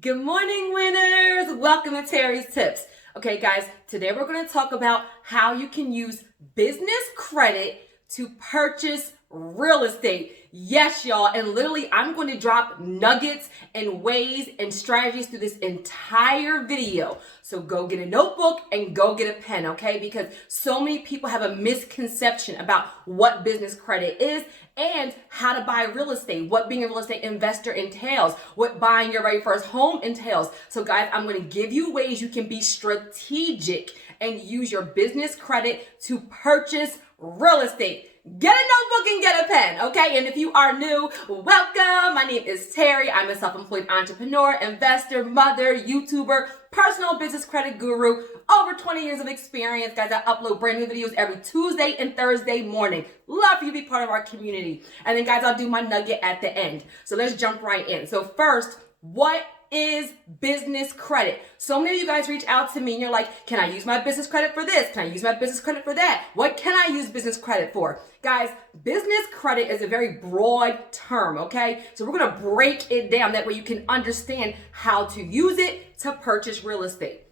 Good morning, winners. Welcome to Terry's Tips. Okay, guys, today we're going to talk about how you can use business credit to purchase real estate. Yes, y'all. And literally, I'm going to drop nuggets and ways and strategies through this entire video. So go get a notebook and go get a pen, okay? Because so many people have a misconception about what business credit is and how to buy real estate, what being a real estate investor entails, what buying your very first home entails. So guys, I'm going to give you ways you can be strategic and use your business credit to purchase real estate. Get a notebook and get a pen, okay? And if you are new, welcome. My name is Terry. I'm a self-employed entrepreneur, investor, mother, YouTuber, personal business credit guru, over 20 years of experience. Guys, I upload brand new videos every Tuesday and Thursday morning. Love for you to be part of our community. And then guys, I'll do my nugget at the end. So let's jump right in. So first, what is business credit? So many of you guys reach out to me and you're like, can I use my business credit for this? Can I use my business credit for that? What can I use business credit for? Guys, business credit is a very broad term, okay? So we're gonna break it down. That way you can understand how to use it to purchase real estate.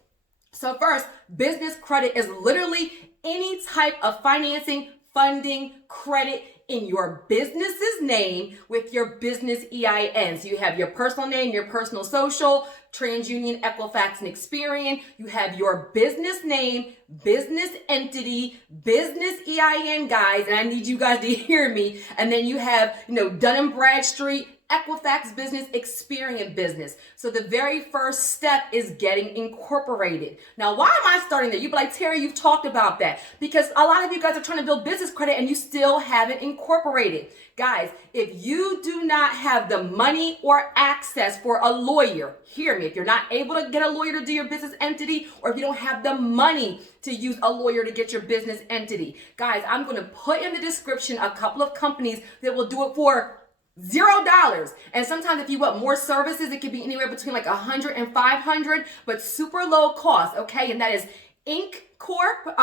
So first, business credit is literally any type of financing, funding, credit in your business's name with your business EIN. So you have your personal name, your personal social, TransUnion, Equifax, and Experian. You have your business name, business entity, business EIN, guys, and I need you guys to hear me. And then you have, Dun & Bradstreet, Equifax business, Experian business. So the very first step is getting incorporated. Now, why am I starting there? You'd be like, Terry, you've talked about that. Because a lot of you guys are trying to build business credit and you still haven't incorporated. Guys, if you do not have the money or access for a lawyer, hear me, if you're not able to get a lawyer to do your business entity, or if you don't have the money to use a lawyer to get your business entity, guys, I'm going to put in the description a couple of companies that will do it for $0. And sometimes if you want more services, it could be anywhere between like 100 and 500, but super low cost, okay? And that is inkfile.com,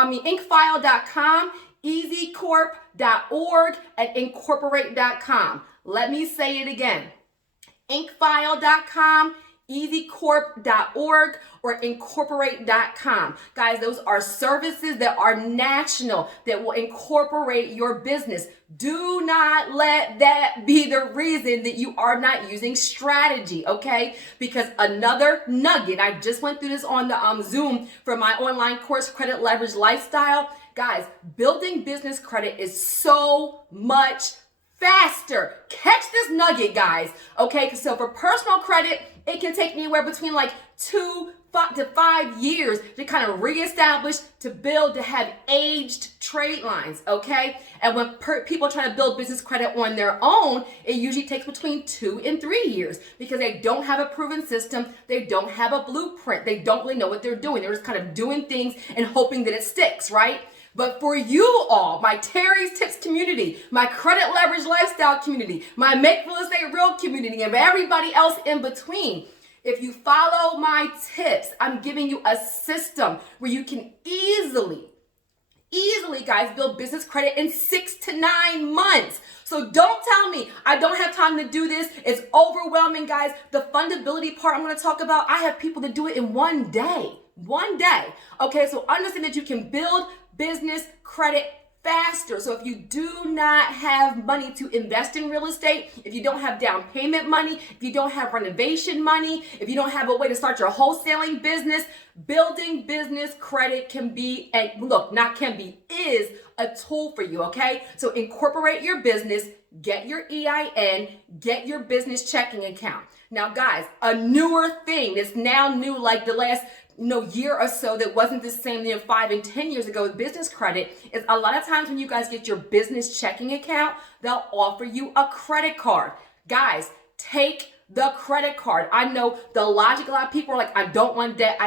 easycorp.org, and incorporate.com. Let me say it again. inkfile.com, easycorp.org, or incorporate.com. Guys, those are services that are national that will incorporate your business. Do not let that be the reason that you are not using strategy, okay? Because another nugget, I just went through this on the Zoom for my online course, Credit Leverage Lifestyle. Guys, building business credit is so much faster. Catch this nugget, guys. Okay, so for personal credit, it can take anywhere between like 2 to 5 years to kind of reestablish, to build, to have aged trade lines, okay? And when people try to build business credit on their own, it usually takes between 2 and 3 years because they don't have a proven system, they don't have a blueprint, they don't really know what they're doing. They're just kind of doing things and hoping that it sticks, right? But for you all, my Terry's Tips community, my Credit Leverage Lifestyle community, my Make Real Estate Real community, and everybody else in between, if you follow my tips, I'm giving you a system where you can easily, guys, build business credit in 6 to 9 months. So don't tell me I don't have time to do this. It's overwhelming, guys. The fundability part I'm going to talk about, I have people that do it in 1 day. 1 day. Okay, so understand that you can build business credit faster. So if you do not have money to invest in real estate, if you don't have down payment money, if you don't have renovation money, if you don't have a way to start your wholesaling business, building business credit is a tool for you, okay? So incorporate your business, get your EIN, get your business checking account. Now, guys, a newer thing that's now new, like the last year or so, that wasn't the same 5 and 10 years ago with business credit, is a lot of times when you guys get your business checking account, they'll offer you a credit card. Guys, take the credit card. I know the logic, a lot of people are like, I don't want debt,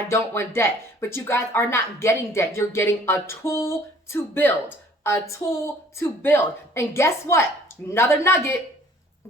but you guys are not getting debt. You're getting a tool to build, And guess what? Another nugget.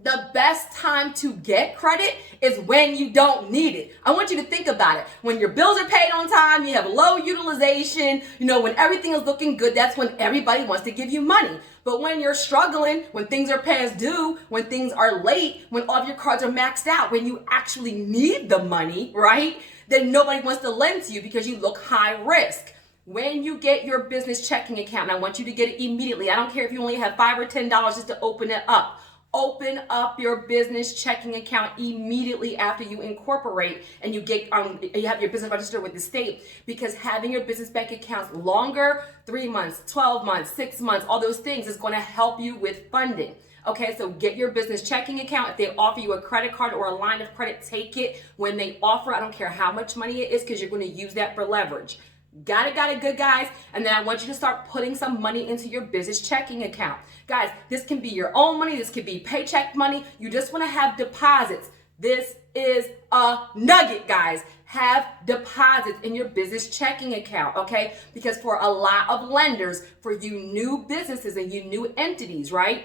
The best time to get credit is when you don't need it. I want you to think about it. When your bills are paid on time, you have low utilization, when everything is looking good, that's when everybody wants to give you money. But when you're struggling, when things are past due, when things are late, when all of your cards are maxed out, when you actually need the money, right? Then nobody wants to lend to you because you look high risk. When you get your business checking account, and I want you to get it immediately. I don't care if you only have $5 or $10 just to open it up. Open up your business checking account immediately after you incorporate and you get you have your business registered with the state, because having your business bank accounts longer, 3 months, 12 months, 6 months, all those things is going to help you with funding. Okay, so get your business checking account. If they offer you a credit card or a line of credit, take it when they offer. I don't care how much money it is, because you're going to use that for leverage. Got it, good guys. And then I want you to start putting some money into your business checking account. Guys, this can be your own money. This could be paycheck money. You just want to have deposits. This is a nugget, guys. Have deposits in your business checking account, okay? Because for a lot of lenders, for you new businesses and you new entities, right?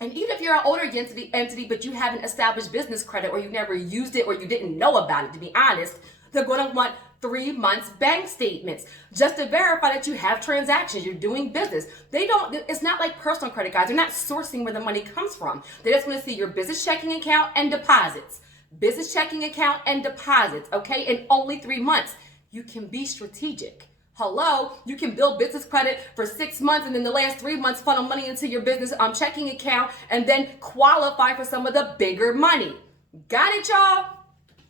And even if you're an older entity, but you haven't established business credit, or you've never used it, or you didn't know about it, to be honest, they're going to want 3 months bank statements just to verify that you have transactions, you're doing business. It's not like personal credit, guys. They're not sourcing where the money comes from. They just want to see your business checking account and deposits. Business checking account and deposits, okay? In only 3 months. You can be strategic. Hello, you can build business credit for 6 months, and then the last 3 months funnel money into your business checking account, and then qualify for some of the bigger money. Got it, y'all?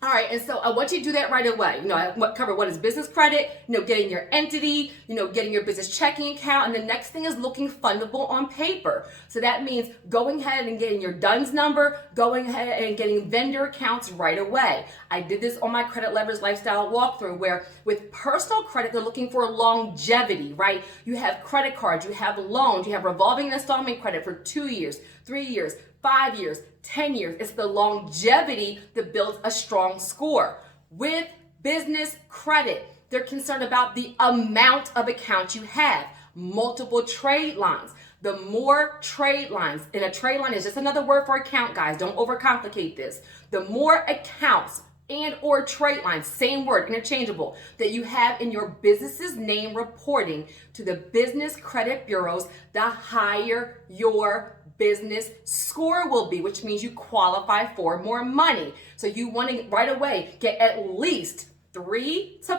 All right, and so I want you to do that right away. I cover what is business credit, getting your entity, getting your business checking account, and the next thing is looking fundable on paper. So that means going ahead and getting your DUNS number, going ahead and getting vendor accounts right away. I did this on my Credit Leverage Lifestyle walkthrough, where with personal credit, they're looking for longevity, right? You have credit cards, you have loans, you have revolving installment credit for 2 years, 3 years, 5 years, 10 years. It's the longevity that builds a strong score. With business credit, they're concerned about the amount of accounts you have. Multiple trade lines. The more trade lines, and a trade line is just another word for account, guys. Don't overcomplicate this. The more accounts and or trade lines, same word, interchangeable, that you have in your business's name reporting to the business credit bureaus, the higher your business score will be, which means you qualify for more money. So you want to right away get at least 3 to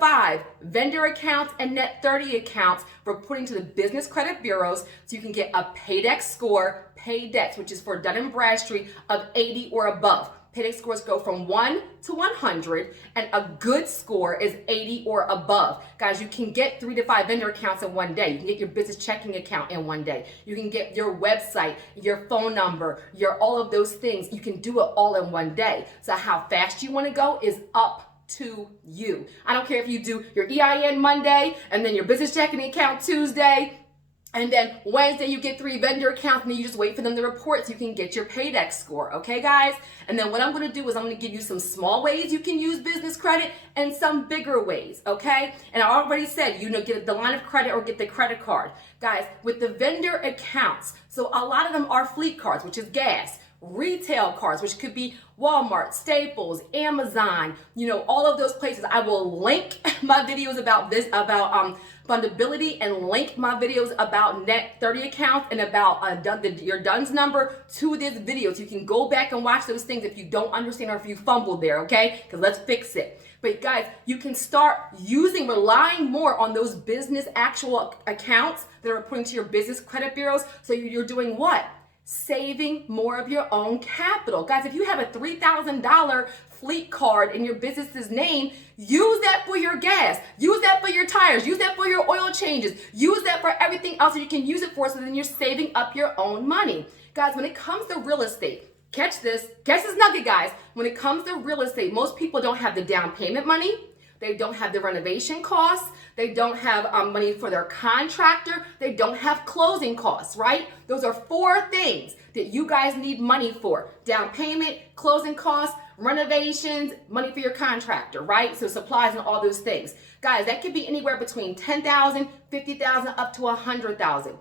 5 vendor accounts and net 30 accounts reporting to the business credit bureaus, so you can get a PAYDEX score, PAYDEX, which is for Dun & Bradstreet, of 80 or above. PAYDEX scores go from 1 to 100, and a good score is 80 or above. Guys, you can get 3 to 5 vendor accounts in one day. You can get your business checking account in one day. You can get your website, your phone number, all of those things. You can do it all in one day. So how fast you want to go is up to you. I don't care if you do your EIN Monday, and then your business checking account Tuesday, and then Wednesday you get 3 vendor accounts, and then you just wait for them to report so you can get your PAYDEX score, okay, guys? And then what I'm going to do is I'm going to give you some small ways you can use business credit and some bigger ways, okay? And I already said, get the line of credit or get the credit card. Guys, with the vendor accounts, so a lot of them are fleet cards, which is gas. Retail cards, which could be Walmart, Staples, Amazon, all of those places. I will link my videos about fundability, and link my videos about net 30 accounts and about your DUNS number to this video, so you can go back and watch those things if you don't understand or if you fumbled there, okay? Because let's fix it. But guys, you can start relying more on those business actual accounts that are reporting to your business credit bureaus. So you're doing what? Saving more of your own capital. Guys, if you have a $3,000 fleet card in your business's name, use that for your gas, use that for your tires, use that for your oil changes, use that for everything else that you can use it for, so then you're saving up your own money. Guys, when it comes to real estate, catch this nugget, guys. When it comes to real estate, most people don't have the down payment money. They don't have the renovation costs. They don't have money for their contractor. They don't have closing costs, right? Those are 4 things that you guys need money for. Down payment, closing costs, renovations, money for your contractor, right? So supplies and all those things. Guys, that could be anywhere between $10,000, $50,000, up to $100,000.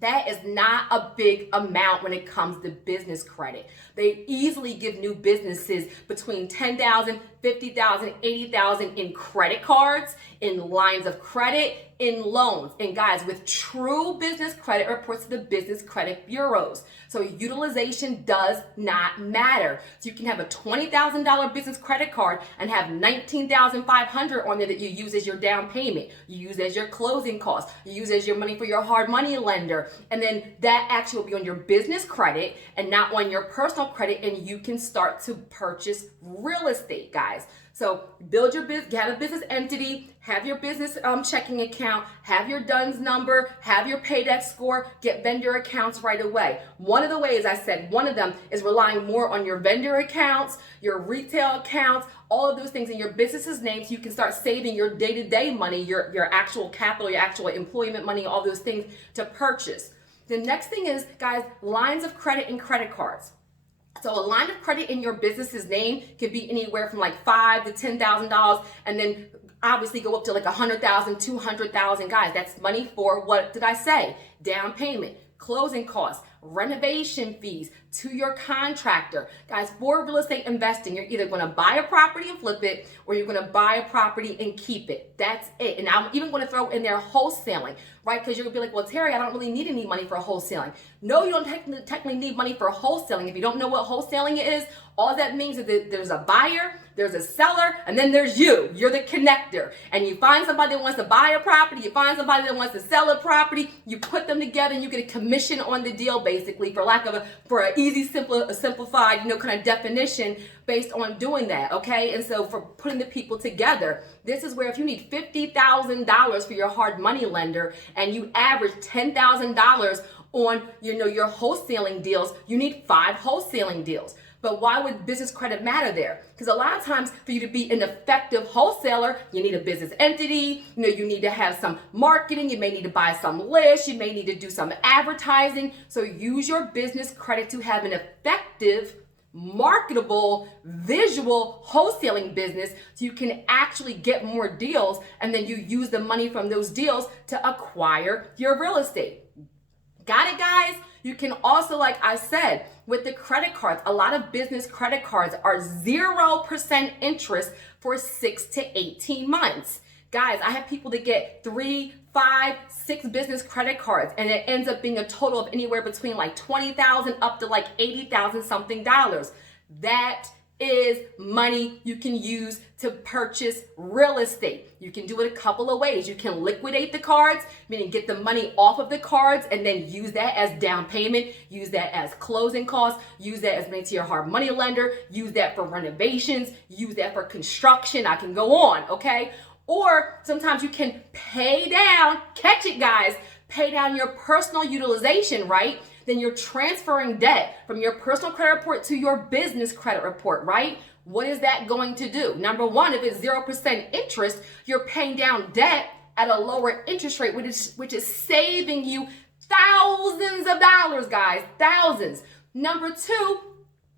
That is not a big amount when it comes to business credit. They easily give new businesses between $10,000, $50,000, $80,000 in credit cards, in lines of credit, in loans. And guys, with true business credit reports to the business credit bureaus. So utilization does not matter. So you can have a $20,000 business credit card and have $19,500 on there that you use as your down payment. You use as your closing costs. You use as your money for your hard money lender. And then that actually will be on your business credit and not on your personal credit. And you can start to purchase real estate, guys. So build your business, have a business entity, have your business checking account, have your DUNS number, have your paydex score, get vendor accounts right away. One of the ways I said, one of them is relying more on your vendor accounts, your retail accounts, all of those things in your business's name so you can start saving your day-to-day money, your actual capital, your actual employment money, all those things to purchase. The next thing is, guys, lines of credit and credit cards. So a line of credit in your business's name could be anywhere from like $5,000 to $10,000, and then obviously go up to like $100,000, $200,000. Guys, that's money for, what did I say? Down payment, closing costs, renovation fees, to your contractor. Guys, for real estate investing, you're either going to buy a property and flip it, or you're going to buy a property and keep it. That's it. And I'm even going to throw in there wholesaling, right? Because you're going to be like, well, Terry, I don't really need any money for wholesaling. No, you don't technically need money for wholesaling. If you don't know what wholesaling is, all that means is that there's a buyer, there's a seller, and then there's you. You're the connector. And you find somebody that wants to buy a property, you find somebody that wants to sell a property, you put them together and you get a commission on the deal, basically, for an easy, simplified, kind of definition based on doing that, okay? And so for putting the people together, this is where if you need $50,000 for your hard money lender and you average $10,000 on, your wholesaling deals, you need 5 wholesaling deals. But why would business credit matter there? Because a lot of times for you to be an effective wholesaler, you need a business entity, you need to have some marketing, you may need to buy some lists, you may need to do some advertising. So use your business credit to have an effective, marketable, visual wholesaling business so you can actually get more deals, and then you use the money from those deals to acquire your real estate. Got it, guys? You can also, like I said, with the credit cards, a lot of business credit cards are 0% interest for 6 to 18 months. Guys, I have people that get 3, 5, 6 business credit cards, and it ends up being a total of anywhere between like $20,000 up to like $80,000 something dollars. That is money you can use to purchase real estate. You can do it a couple of ways. You can liquidate the cards, meaning get the money off of the cards and then use that as down payment, use that as closing costs, use that as money to your hard money lender, use that for renovations, use that for construction. I can go on, okay? Or sometimes you can pay down, catch it, guys, pay down your personal utilization, right? Then you're transferring debt from your personal credit report to your business credit report, right? What is that going to do? Number one, if it's 0% interest, you're paying down debt at a lower interest rate, which is saving you thousands of dollars, guys, thousands. Number two,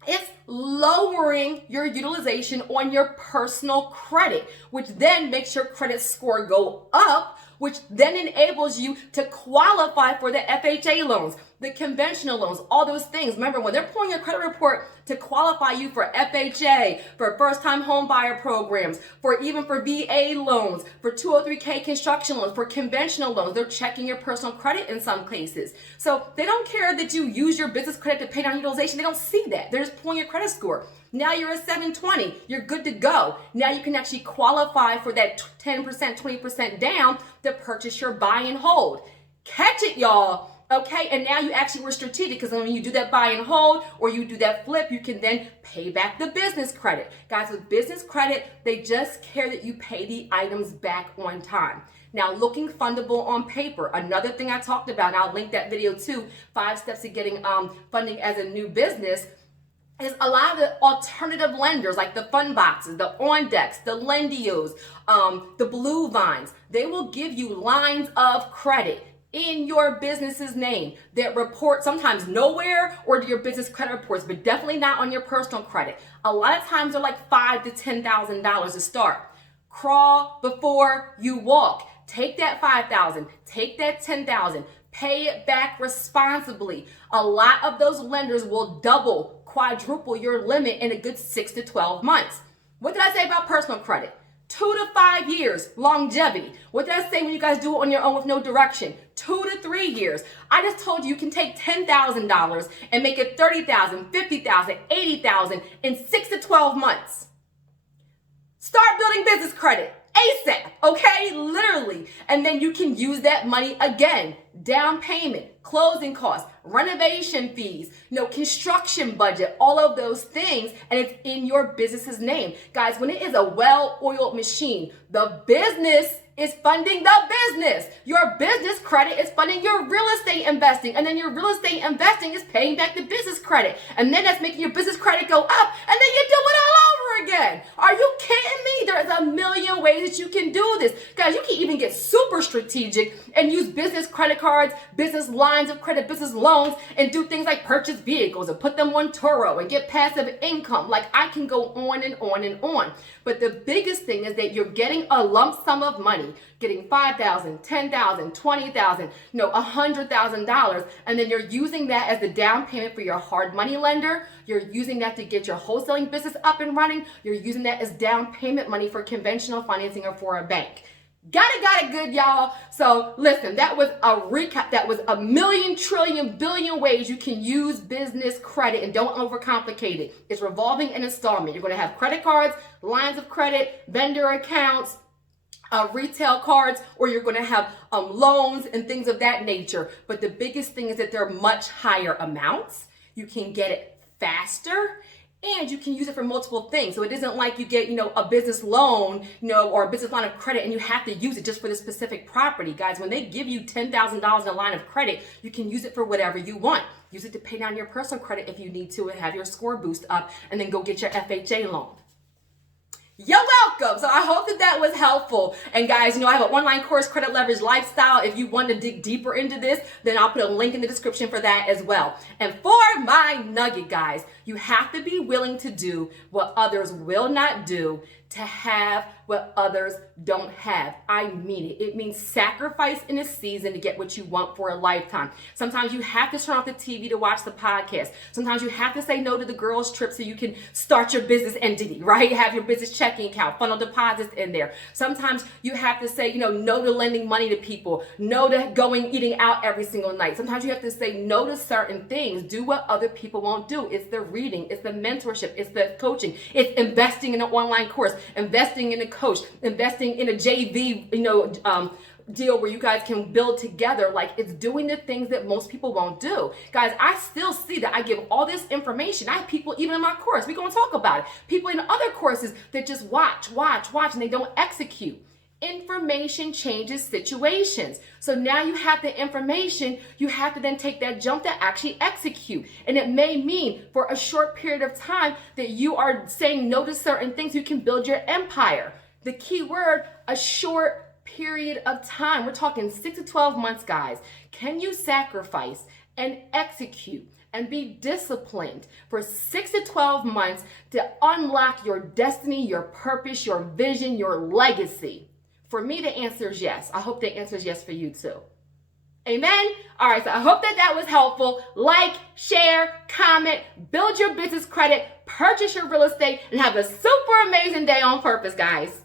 it's lowering your utilization on your personal credit, which then makes your credit score go up, which then enables you to qualify for the FHA loans, the conventional loans, all those things. Remember, when they're pulling your credit report to qualify you for FHA, for first-time home buyer programs, even for VA loans, for 203K construction loans, for conventional loans, they're checking your personal credit in some cases. So they don't care that you use your business credit to pay down utilization. They don't see that. They're just pulling your credit score. Now you're at 720. You're good to go. Now you can actually qualify for that 10%, 20% down to purchase your buy and hold. Catch it, y'all. Okay, and now you actually were strategic, because when you do that buy and hold or you do that flip, you can then pay back the business credit. Guys, with business credit, they just care that you pay the items back on time. Now, looking fundable on paper, another thing I talked about, and I'll link that video too, 5 steps to getting funding as a new business, is a lot of the alternative lenders like the Fund Boxes, the OnDecks, the Lendios, the Blue Vines. They will give you lines of credit in your business's name that report sometimes nowhere or to your business credit reports, but definitely not on your personal credit. A lot of times they're like $5,000 to $10,000 to start. Crawl before you walk. Take that $5,000, take that $10,000, Pay it back responsibly. A lot of those lenders will double, quadruple your limit in a good 6 to 12 months. What did I say about personal credit? 2 to 5 years, longevity. What did I say when you guys do it on your own with no direction? 2 to 3 years. I just told you can take $10,000 and make it $30,000, $50,000, $80,000 in 6 to 12 months. Start building business credit ASAP, okay? Literally. And then you can use that money again. Down payment, closing costs, renovation fees, construction budget, all of those things, and it's in your business's name. Guys, when it is a well-oiled machine, the business is funding the business. Your business credit is funding your real estate investing, and then your real estate investing is paying back the business credit, and then that's making your business credit go up, and then you do it all over again. Are you kidding me? There's a million ways that you can do this. Guys, you can even get super strategic and use business credit cards, business lines of credit, business loans, and do things like purchase vehicles and put them on Turo and get passive income. Like, I can go on and on and on. But the biggest thing is that you're getting a lump sum of money, getting $5,000, $10,000, $20,000, $100,000, and then you're using that as the down payment for your hard money lender. You're using that to get your wholesaling business up and running. You're using that as down payment money for conventional financing or for a bank. Got it good, y'all. So listen, that was a recap. That was a million, trillion, billion ways you can use business credit, and don't overcomplicate it. It's revolving and installment. You're going to have credit cards, lines of credit, vendor accounts, retail cards, or you're going to have loans and things of that nature. But the biggest thing is that they're much higher amounts. You can get it faster, and you can use it for multiple things. So it isn't like you get, a business loan, or a business line of credit, and you have to use it just for this specific property. Guys, when they give you $10,000 in a line of credit, you can use it for whatever you want. Use it to pay down your personal credit if you need to and have your score boost up, and then go get your FHA loan. You're welcome. So I hope that was helpful. And guys, I have an online course, Credit Leverage Lifestyle. If you want to dig deeper into this, then I'll put a link in the description for that as well. And for my nugget, guys, you have to be willing to do what others will not do to have what others don't have. I mean it. It means sacrifice in a season to get what you want for a lifetime. Sometimes you have to turn off the TV to watch the podcast. Sometimes you have to say no to the girls' trip so you can start your business entity, right? Have your business checking account, funnel deposits in there. Sometimes you have to say, no to lending money to people, no to eating out every single night. Sometimes you have to say no to certain things. Do what other people won't do. It's the reading, it's the mentorship, it's the coaching, it's investing in an online course, investing in a coach, investing in a JV, deal where you guys can build together. Like, it's doing the things that most people won't do. Guys, I still see that I give all this information. I have people, even in my course, we're going to talk about it. People in other courses that just watch, and they don't execute. Information changes situations. So now you have the information, you have to then take that jump to actually execute. And it may mean for a short period of time that you are saying no to certain things so you can build your empire. The key word, a short period of time. We're talking 6 to 12 months, guys. Can you sacrifice and execute and be disciplined for 6 to 12 months to unlock your destiny, your purpose, your vision, your legacy? For me, the answer is yes. I hope the answer is yes for you too. Amen? All right, so I hope that was helpful. Like, share, comment, build your business credit, purchase your real estate, and have a super amazing day on purpose, guys.